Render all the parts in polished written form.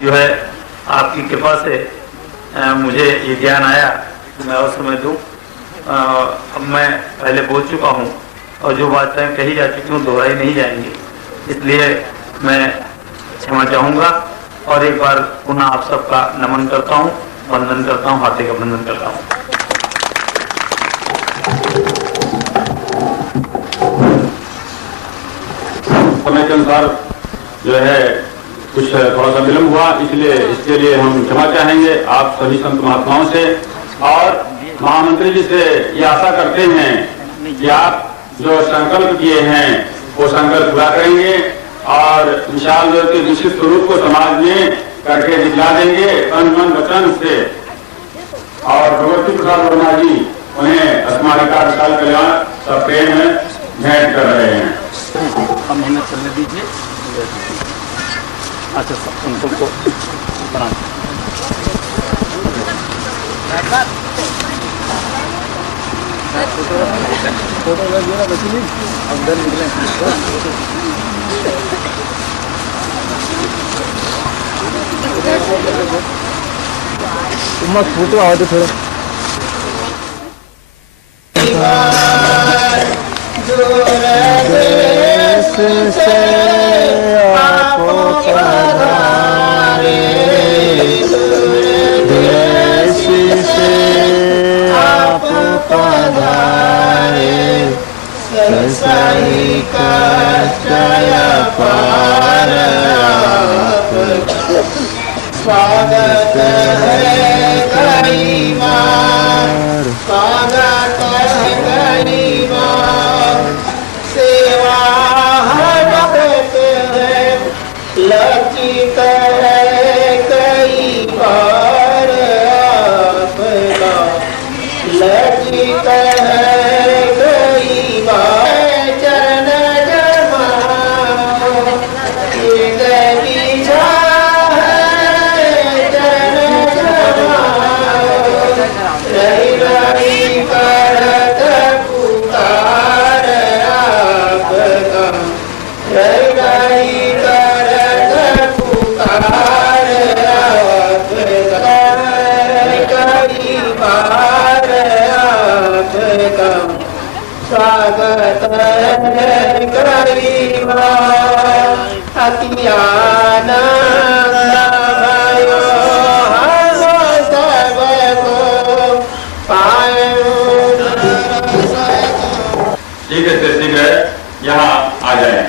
जो है आपकी कृपा से मुझे ये ज्ञान आया कि मैं उस समय दूँ। अब मैं पहले बोल चुका हूँ और जो बातें कही जा चुकी हूँ दोहराई नहीं जाएंगी, इसलिए मैं क्षमा चाहूँगा और एक बार पुनः आप सबका नमन करता हूँ, वंदन करता हूँ, हार्दिक अभिनंदन करता हूँ। समय के अनुसार जो है कुछ थोड़ा सा विलम्ब हुआ, इसलिए इसके लिए हम क्षमा चाहेंगे आप सभी संत महात्माओं से और महामंत्री जी से ये आशा करते हैं कि आप जो संकल्प किए हैं वो संकल्प पूरा करेंगे और विशाल के विशिष्ट स्वरूप को समाज में करके दिखला देंगे तन मन वचन से। और भगवती प्रसाद वर्मा जी उन्हें स्मारिका विशाल कल्याण सब प्रेम में भेंट कर रहे हैं। हम हमें चलने दीजिए। अच्छा सब उनको बना फोटो लगे ना बची नहीं, अंदर निकले मत फोटो आओ तो थोड़ा स्वागत है कई बार, स्वागत है कई बार, सेवा हरकत है लज्जित है कई बार, आपका लज्जित है कई बार। चरण जमाओ स्वागत है कई बार, अज्ञान भयो हम सबको पाए। ठीक है यहाँ आ जाए।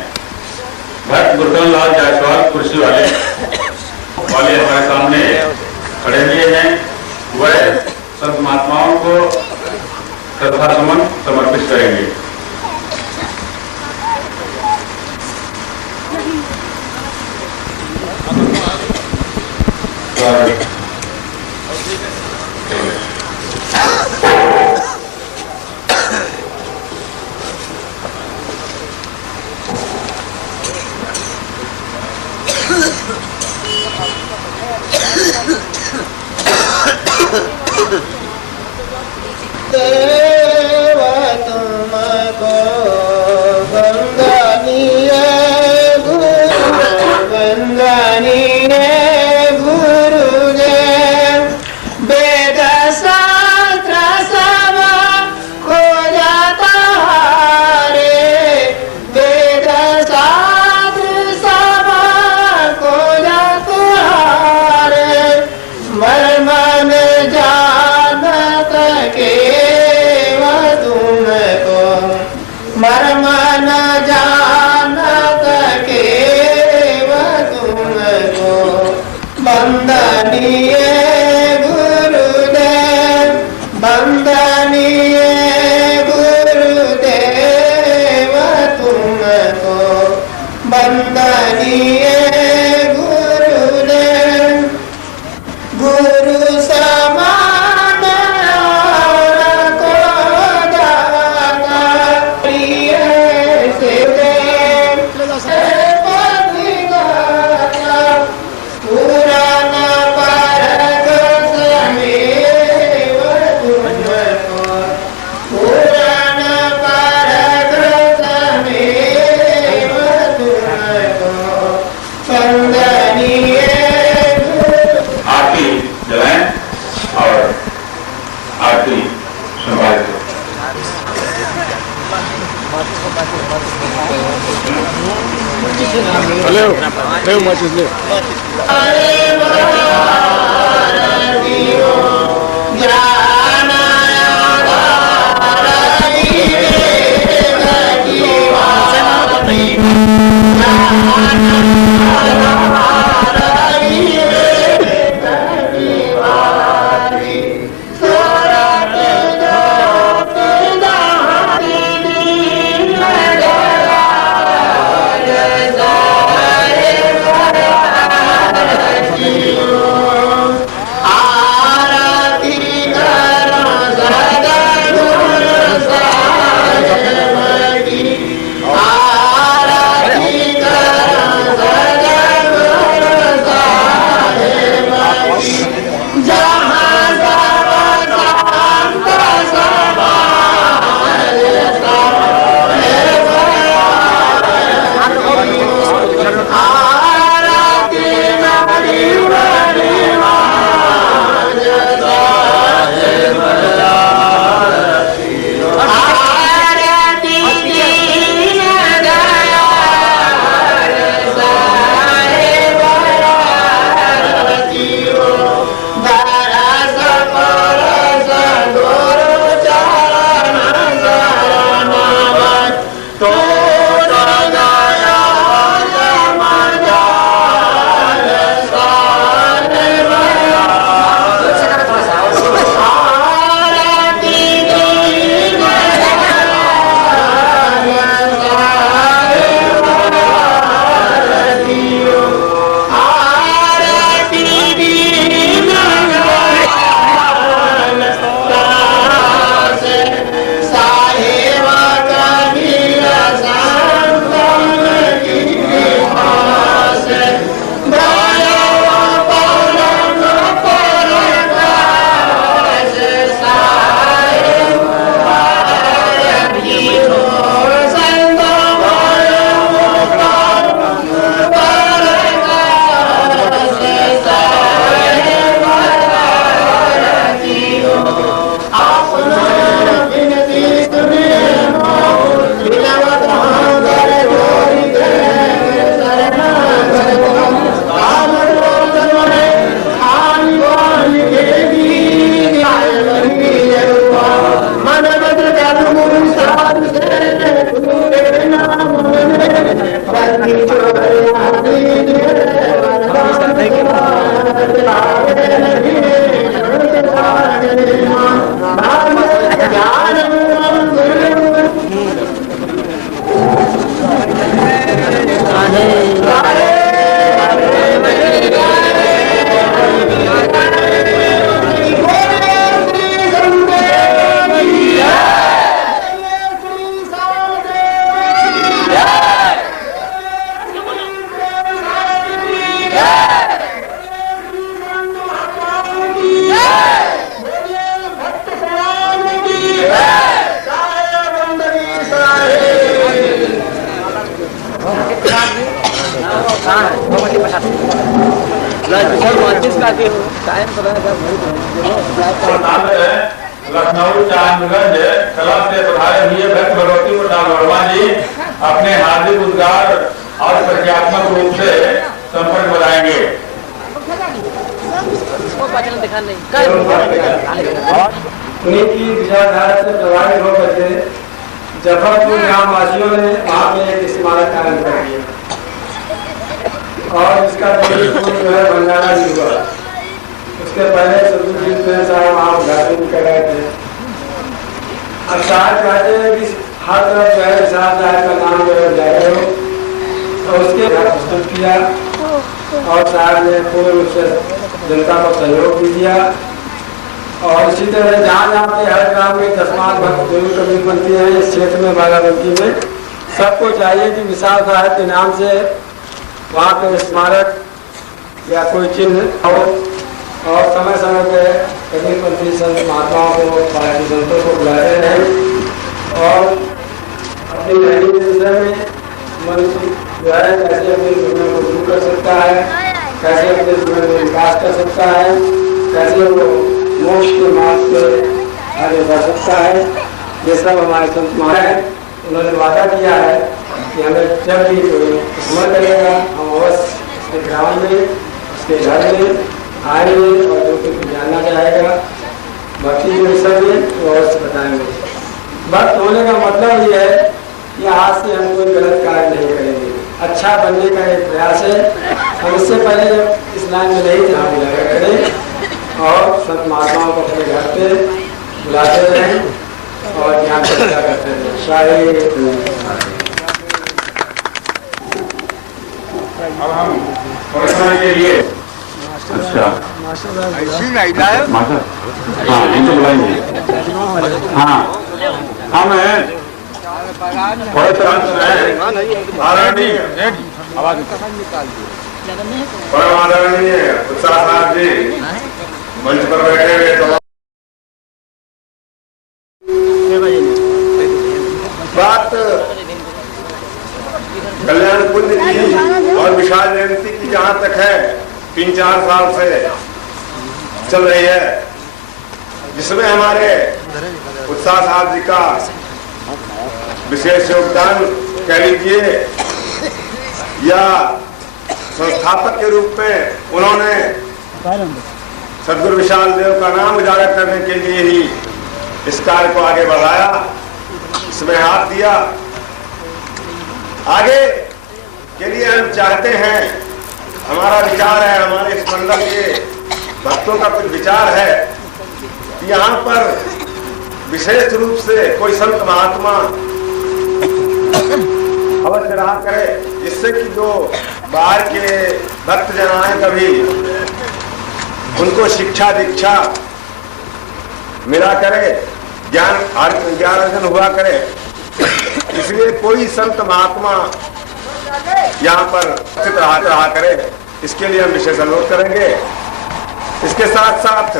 भक्त गुरकन लाल जायसवाल कुर्सी वाले हमारे सामने खड़े हुए हैं, वह संत महात्माओं को श्रद्धा सुमन समर्पित करेंगे। देव तुम ले माचिस ले। लखनऊ चांदगंज कला से पधारे हुए भक्त भगवती प्रसाद वर्मा जी अपने हार्दिक उद्गार और प्रक्रियात्मक रूप से संपर्क बनाएंगे। उन्हीं की विचारधारा से प्रभावित होकर के जफरपुर ग्राम वासियों ने वहाँ पे एक स्मारक कायम कर दिया और इसका जो है भंडारा भी हुआ। उसके पहले चतुर्जीत साहब वहाँ उद्घाटन कर रहे थे। अब साहब कहते हैं कि हर तरफ जो है साहब का नाम जो है जाए हो, तो उसके प्रस्तुत किया और साहब ने पूर्ण रूप से जनता को सहयोग भी दिया। और इसी तरह जहाँ जहाँ पे हर ग्राम में 10 भक्त जरूर कभी बनती है इस क्षेत्र में बाराबंकी में, सबको चाहिए कि विशाल साहब के नाम से वहाँ पे स्मारक या कोई चिन्ह हो और समय समय पे कबीरपंथी संत महात्माओं को पार्टी संतों को बुलाते रहें और अपनी रहनी के विषय में मन जो है कैसे अपने जीवन को दूर कर सकता है, कैसे अपने जीवन में विकास कर सकता है, कैसे वो मोक्ष के मार्ग पे आगे बढ़ सकता है, ये सब हमारे संत महात्मा है। उन्होंने वादा किया है कि हमें जब भी कोई भ्रमण करेगा हम अवश्य उसके ग्राउंड में उसके घर में आएंगे और जो कुछ जानना चाहेगा भक्ति के विषय में वो अवश्य बताएंगे। भक्त होने का मतलब ये है कि आज से हम कोई गलत कार्य नहीं करेंगे, अच्छा बनने का एक प्रयास है। हम इससे पहले जब इस लाइन में नहीं थे हम लगा करें और संत महात्माओं को अपने घर पे बुलाते रहें और ज्ञान चर्चा करते रहें। शायद अब हम थोड़े समय के लिए अच्छा मास्टर हाँ इनको बुलाएंगे। हाँ हम थोड़े आदरणीय उत्साह साहब जी मंच पर बैठे हुए तो बात कल्याण कुंज की और विशाल जयंती की जहां तक है 3-4 साल से चल रही है, जिसमें हमारे उत्साह साहब जी का विशेष योगदान कह लीजिए या संस्थापक के रूप में उन्होंने सदगुरु विशाल देव का नाम उजागर करने के लिए ही इस कार्य को आगे बढ़ाया, इसमें हाथ दिया। आगे के लिए हम चाहते हैं, हमारा विचार है, हमारे इस मंडल के भक्तों का कुछ विचार है कि यहाँ पर विशेष रूप से कोई संत महात्मा अवश्य रहा करे, जिससे कि जो बाहर के भक्त जन आए कभी उनको शिक्षा दीक्षा मिला करे, ज्ञान अर्जन हुआ करे। इसलिए कोई संत महात्मा यहाँ पर स्थित रहा करे, इसके लिए हम विशेष अनुरोध करेंगे। इसके साथ साथ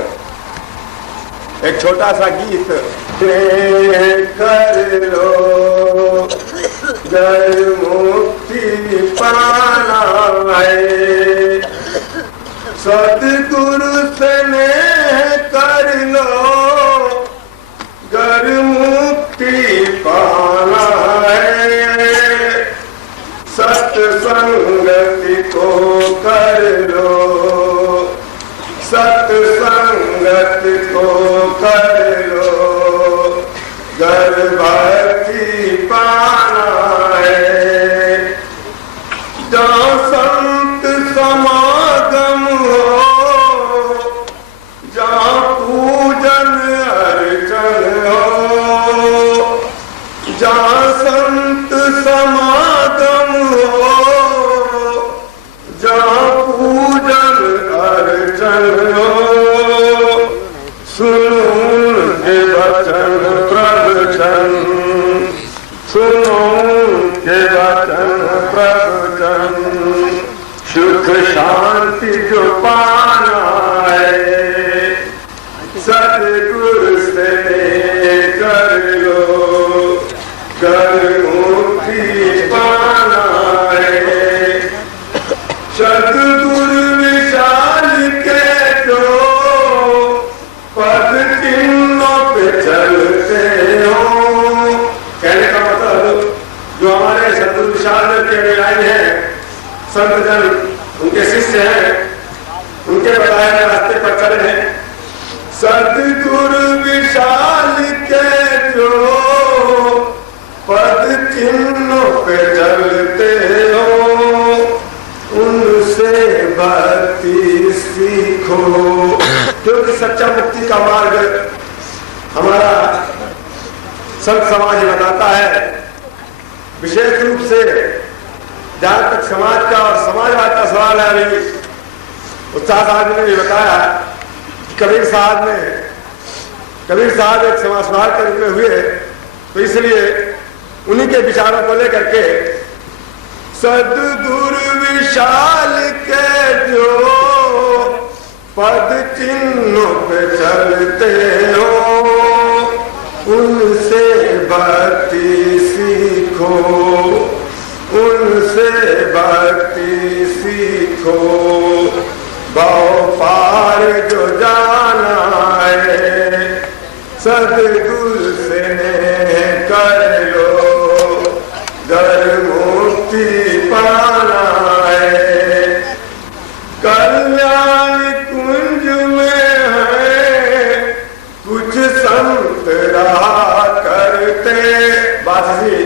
एक छोटा सा गीत कर लो जय मुक्ति पाना है, सतगुरु स्नेह कर लो गर मुक्ति पाना है, सत्संगति को कर लो, सत्संगति को कर लो, गर भक्ति पाना है। जहाँ संत समागम हो, जहाँ पूजन अर्चन हो, जहाँ संत समागम हो, जहाँ पूजन अर्चन हो, सुनो उनके वचन प्रवचन, सुनो उनके वचन प्रवचन, सुख शांति जो पाना है, सतगुरु से कर लो, कर मुक्ति पाना है। सतगुरु विशाल के जो पद चिन्हों पे चलते हो, कहने का मतलब जो हमारे सतगुरु विशाल के अनुयायी हैं, संत जन उनके शिष्य हैं, उनके बताए हुए रास्ते पर चले हैं। सतगुरु विशाल के जो पद चिन्हों पे चलते हो, उनसे भक्ति सीखो, क्योंकि सच्चा मुक्ति का मार्ग हमारा संत समाज बताता है। विशेष रूप से जहां तक समाज का और समाजवाद का सवाल है, अभी उत्साह साहब ने भी बताया कि कबीर साहब एक समाजवाद के रूप में हुए, तो इसलिए उन्हीं के विचारों को लेकर के सद्गुरु विशाल के जो पद चिन्हों पे चलते हो, उनसे भक्ति सीखो, उनसे भक्ति सीखो, भाव पार जो जाना है, सद्गुरु से कर लो, हंसी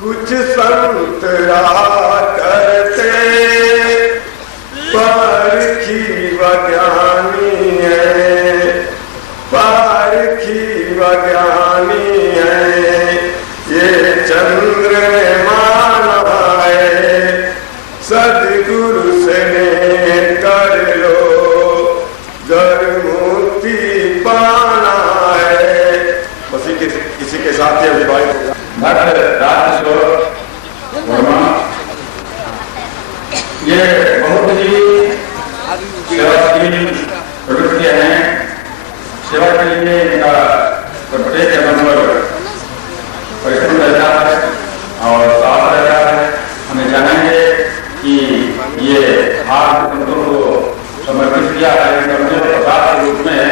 कुछ संत करते पारखी वज्ञानी है, पारखी वज्ञानी है, ये चंद्र में माना है, सदगुरु से कर लो गर मुक्ति पाना है। किसी के साथ ही अभिभाषण भक्त राजेश्वर वर्मा ये बहुत ही सेवाशील प्रवृत्ति है। सेवा के लिए इनका प्रत्येक नंबर परिश्रम रहता है और साफ रहता है। हमें जानेंगे कि ये आज संतों को समर्पित किया है प्रसाद के रूप में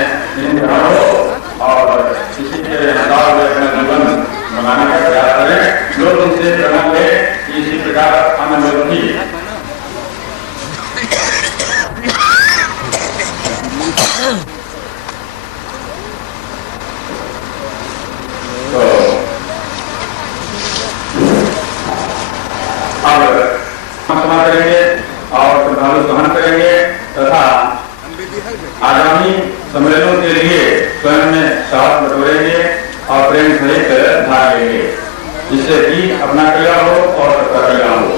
इन घरों और किसी के अनुसार वे अपना जीवन बनाने का प्रयास करें। लोग उनसे प्रेरणा ले इसी प्रकार हमें लोग भी तो अब हम समाप्त करेंगे और श्रद्धालु ग्रहण करेंगे तथा आगामी सम्मेलनों के लिए स्वयं में साथ बटोरेंगे और प्रेम सहित भाग लेंगे, जिससे कि अपना कल्याण हो और सबका कल्याण हो।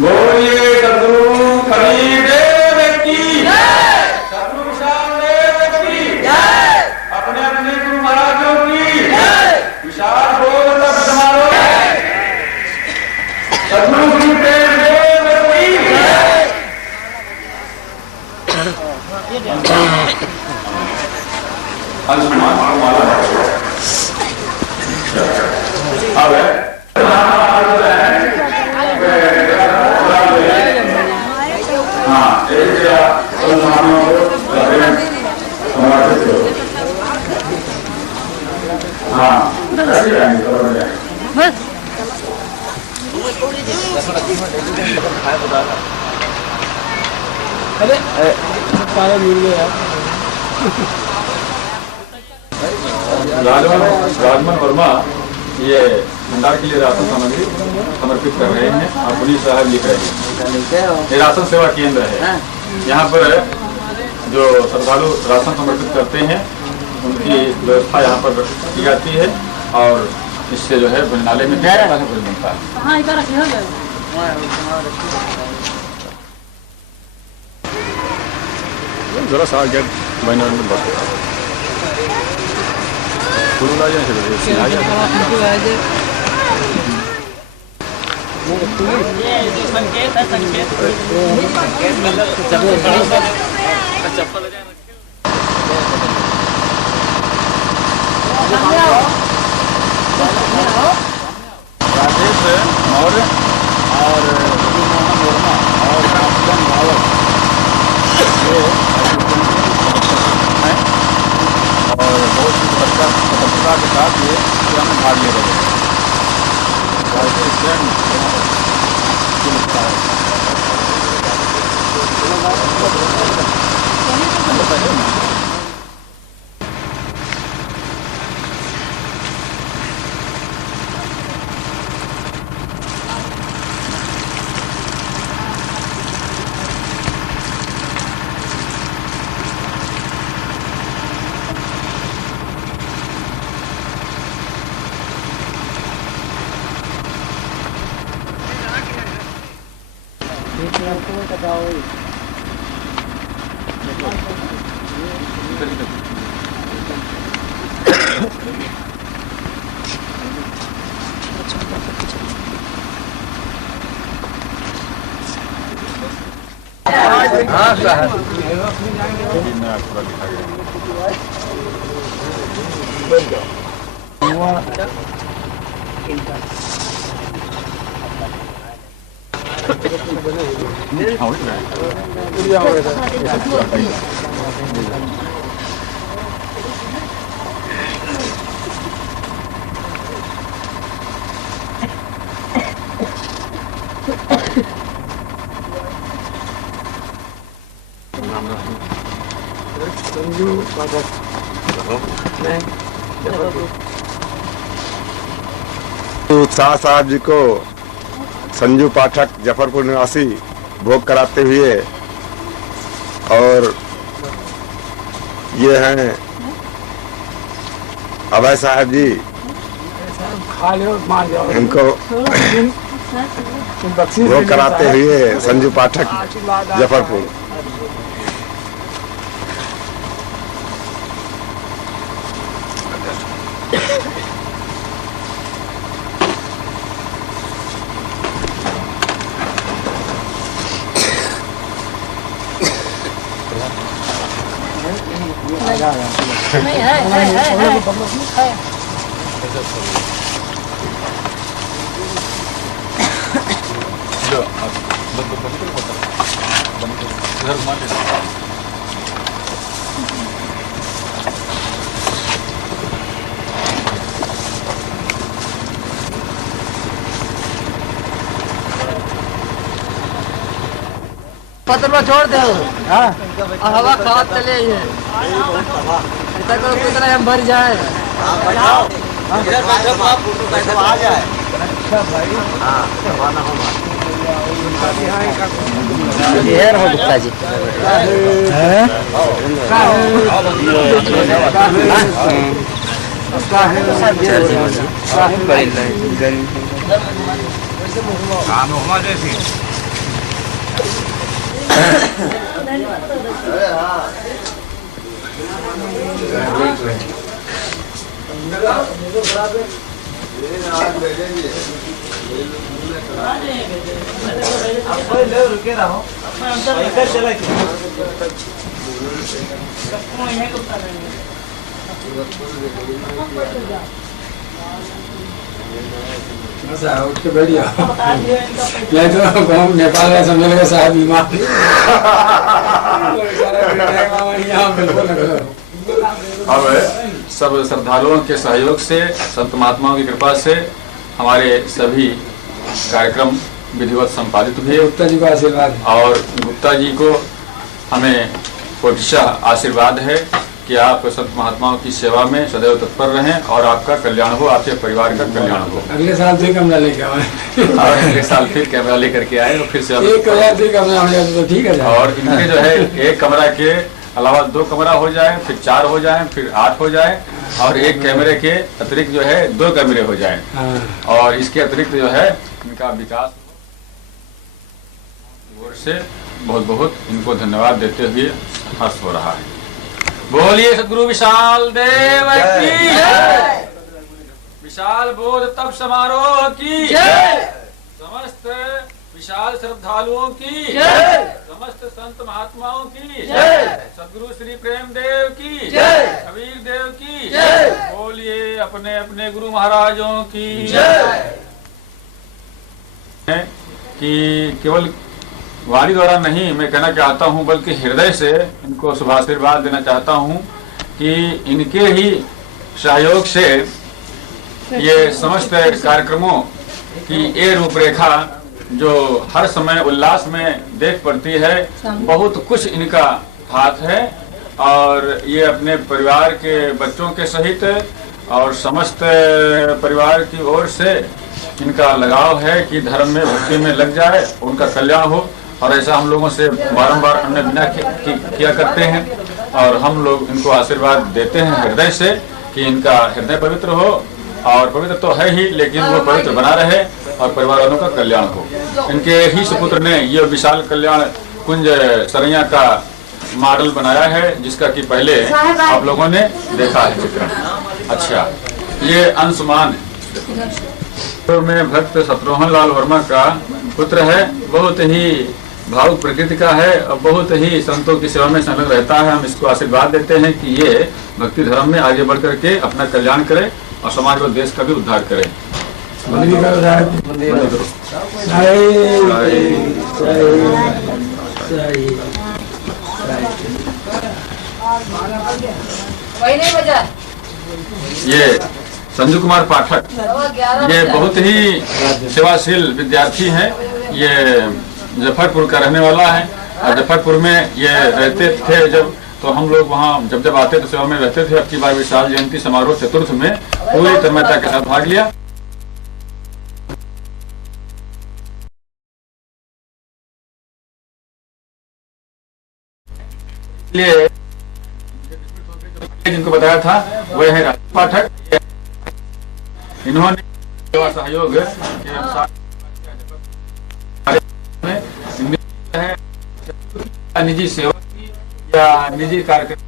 बोलिए सद्गुरु कबीरदेव की जय, सद्गुरु विशालदेव की जय, अपने अपने गुरु महाराजों की जय, विशाल बोल समारोह सद्गुरु गुरुदेव की जय। अंशुमान माला अब हाँ एक समर्पित हो। हाँ अरे सारे मिल गए यार। राजमन वर्मा ये भंडार के लिए राशन सामग्री समर्पित कर रहे हैं और पुलिस साहब लिख रहे हैं। ये राशन सेवा केंद्र है। यहाँ पर जो श्रद्धालु राशन समर्पित करते हैं उनकी व्यवस्था यहाँ पर की जाती है और इससे जो है भोजनालय में भोजन मिलता है। जरा सा आगे महीने में बस राजेश मौर्य और मोहन वर्मा और रामचंद्र भावत और बहुत ही सफलता के साथ ये में भाग ले रहे हैं। हाँ साहब शाह साहब जी को संजू पाठक जफरपुर निवासी भोग कराते हुए, और ये हैं अभय साहब जी, इनको भोग कराते हुए संजू पाठक जफरपुर। नहीं है। पत्र में छोड़ दो। हाँ हवा खाद चले कितना हम भर जाए। आ जाए। अच्छा भाई हो गुप्ता जी रुके रहो चला उठ के बैठ जाओ। मैं तो गाँव नेपाल में समझ लगा साहब बीमार। अब सब श्रद्धालुओं के सहयोग से, संत महात्माओं की कृपा से हमारे सभी कार्यक्रम विधिवत संपादित हुए। गुप्ता जी का आशीर्वाद और गुप्ता जी को हमें कोटिशः आशीर्वाद है कि आप संत महात्माओं की सेवा में सदैव तत्पर रहें और आपका कल्याण हो, आपके परिवार का कल्याण हो। अगले साल फिर कमरा लेके आए। अगले साल फिर कैमरा लेकर के आए और फिर से एक कमरा हो जाए तो ठीक है। और इनके जो है एक कमरा के अलावा 2 कमरा हो जाए, फिर 4 हो जाए, फिर 8 हो जाए, और एक कैमरे के अतिरिक्त जो है 2 कमरे हो जाए। और इसके अतिरिक्त जो है इनका विकास ओर से बहुत बहुत इनको धन्यवाद देते हुए हर्ष हो रहा है। बोलिए सद्गुरु विशाल देव की जय। विशाल बोध तप समारोह की जय। समस्त विशाल श्रद्धालुओं की जय। समस्त संत महात्माओं की जय। सद्गुरु श्री प्रेम देव की जय। कबीर देव की जय। बोलिए अपने अपने गुरु महाराजों की जय। कि केवल वाणी द्वारा नहीं मैं कहना चाहता हूं, बल्कि हृदय से इनको शुभाशीर्वाद देना चाहता हूं कि इनके ही सहयोग से ये समस्त कार्यक्रमों की ये रूपरेखा जो हर समय उल्लास में देख पड़ती है, बहुत कुछ इनका हाथ है। और ये अपने परिवार के बच्चों के सहित और समस्त परिवार की ओर से इनका लगाव है कि धर्म में भक्ति में लग जाए, उनका कल्याण हो। और ऐसा हम लोगों से बारंबार अन्य बिना किया करते हैं, और हम लोग इनको आशीर्वाद देते हैं हृदय से कि इनका हृदय पवित्र हो, और पवित्र तो है ही लेकिन वो पवित्र बना रहे और परिवार वालों का कल्याण हो। इनके ही सुपुत्र ने ये विशाल कल्याण कुंज सरैया का मॉडल बनाया है, जिसका कि पहले आप लोगों ने देखा है चित्र। अच्छा, ये अंशुमान में भक्त शत्रुघ्न लाल वर्मा का पुत्र है, बहुत ही भावुक प्रकृति का है और बहुत ही संतों की सेवा में संलग्न रहता है। हम इसको आशीर्वाद देते हैं कि ये भक्ति धर्म में आगे बढ़ करके अपना कल्याण करे और समाज और देश का भी उद्धार करे। ये संजू कुमार पाठक, ये बहुत ही सेवाशील विद्यार्थी हैं। ये मुजफ्फरपुर का रहने वाला है और मुजफ्फरपुर में ये रहते थे जब, तो हम लोग वहाँ जब आते तो सेवा में रहते थे। अब की बार विशाल जयंती समारोह चतुर्थ में पूरी तन्मयता के साथ भाग लिया। इसलिए जिनको बताया था वह है राजेश पाठक। इन्होंने सेवा सहयोग है निजी सेवा या निजी कार्यक्रम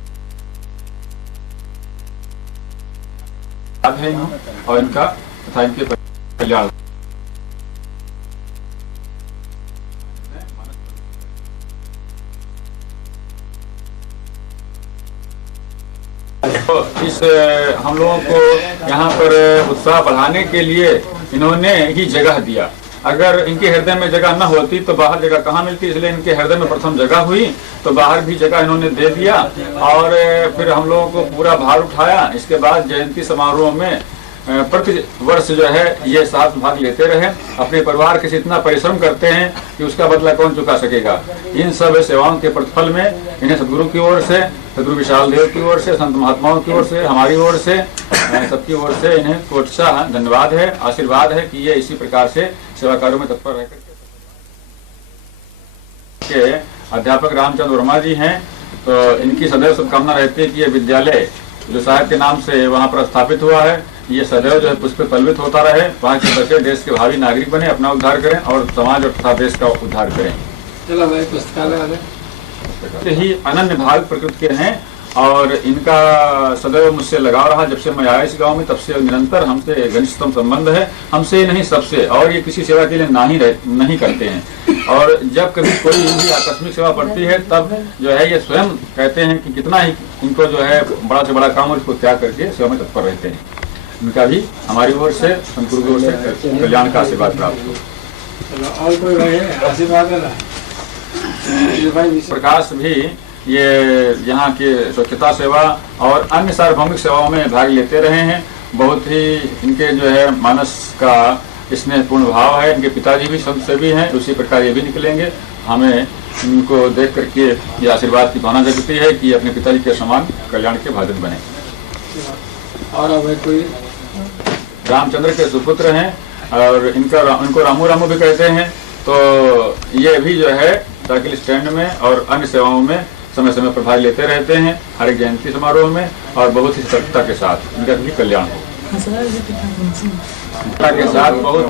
और इनका तथा इनके कल्याण तो इस हम लोगों को यहाँ पर उत्साह बढ़ाने के लिए इन्होंने ही जगह दिया। अगर इनके हृदय में जगह न होती तो बाहर जगह कहाँ मिलती, इसलिए इनके हृदय में प्रथम जगह हुई तो बाहर भी जगह इन्होंने दे दिया और फिर हम लोगों को पूरा भार उठाया। इसके बाद जयंती समारोह में प्रति वर्ष जो है ये साथ भाग लेते रहे। अपने परिवार के से इतना परिश्रम करते हैं कि उसका बदला कौन चुका सकेगा। इन सब सेवाओं के प्रतिफल में इन्हें सदगुरु की ओर से, सदगुरु विशाल देव की ओर से, संत महात्माओं की ओर से, हमारी ओर से, सबकी ओर से इन्हें कोटसा धन्यवाद है, आशीर्वाद है कि ये इसी प्रकार से सेवा कार्यों में तत्पर रहकर के अध्यापक रामचंद्र वर्मा जी हैं। तो इनकी सदैव शुभकामना रहती है कि ये विद्यालय जो साहिब के नाम से वहाँ पर स्थापित हुआ है ये सदैव जो है पुष्पित पल्वित होता रहे। वहाँ के बच्चे देश के भावी नागरिक बने, अपना उद्धार करें और समाज और तथा देश का उद्धार करें। चलो भाई पुस्तकालय वाले ही अनन्य भाग प्रकृति के हैं और इनका सदैव मुझसे लगाव रहा। जब से मैं आया इस गांव में तब से निरंतर हमसे घनिष्ठतम संबंध है, हमसे नहीं सबसे। और ये किसी सेवा के लिए नहीं करते हैं और जब कभी कोई भी आकस्मिक सेवा पड़ती है तब जो है ये स्वयं कहते हैं कि कितना ही इनको जो है बड़ा से बड़ा काम और इसको त्याग करके सेवा में तत्पर रहते हैं। इनका भी हमारी ओर से, संतगुरु की ओर से कल्याण का आशीर्वाद प्राप्त हो। चलो और कोई भाई है आशीर्वाद देना प्रकाश भी ये यहाँ के स्वच्छता सेवा और अन्य सार्वभौमिक सेवाओं में भाग लेते रहे हैं। बहुत ही इनके जो है मानस का इसमें पूर्ण भाव है। इनके पिताजी भी संत सेवी हैं, उसी प्रकार ये भी निकलेंगे। हमें इनको देख करके ये आशीर्वाद की भावना जगती है कि अपने पिताजी के समान कल्याण के भाजन बने। और अब कोई रामचंद्र के सुपुत्र हैं और इनको रामू रामू भी कहते हैं। तो ये भी जो है साइकिल स्टैंड में और अन्य सेवाओं में समय समय पर भाग लेते रहते हैं, हर एक जयंती समारोह में और बहुत ही सतर्कता के साथ इनका भी कल्याण हो के साथ। बहुत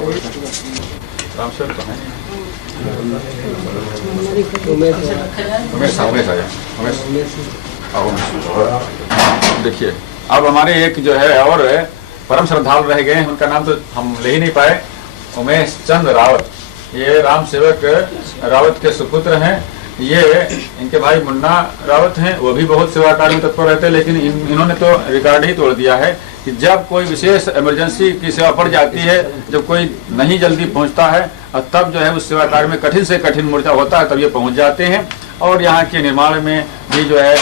देखिए अब हमारे एक जो है और परम श्रद्धालु रह गए हैं, उनका नाम तो हम ले ही नहीं पाए, उमेश चंद्र रावत। ये राम सेवक रावत के सुपुत्र हैं। ये इनके भाई मुन्ना रावत हैं, वो भी बहुत सेवा कार्य में तत्पर रहते हैं। लेकिन इन्होंने तो रिकॉर्ड ही तोड़ दिया है कि जब कोई विशेष इमरजेंसी की सेवा पड़ जाती है, जब कोई नहीं जल्दी पहुंचता है और तब जो है उस सेवा कार्य में कठिन से कठिन मोर्चा होता है तब ये पहुंच जाते हैं। और यहाँ के निर्माण में भी जो है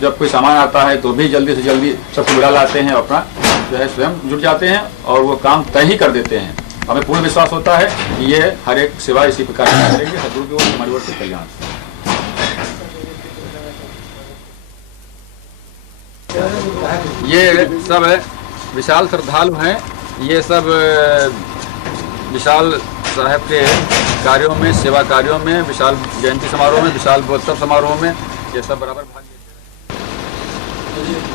जब कोई सामान आता है तो भी जल्दी से जल्दी सबको बुला लाते हैं, अपना जो है स्वयं जुट जाते हैं और वो काम तय ही कर देते हैं। हमें पूर्ण विश्वास होता है कि ये हर एक सेवा इसी प्रकार से करेंगे। सदगुरु की ओर से, हमारी ओर से कल्याण। ये सब विशाल श्रद्धालु हैं। ये सब विशाल साहब के कार्यों में, सेवा कार्यों में, विशाल जयंती समारोह में, विशाल बोत्सव समारोह में ये सब बराबर भाग लेते हैं।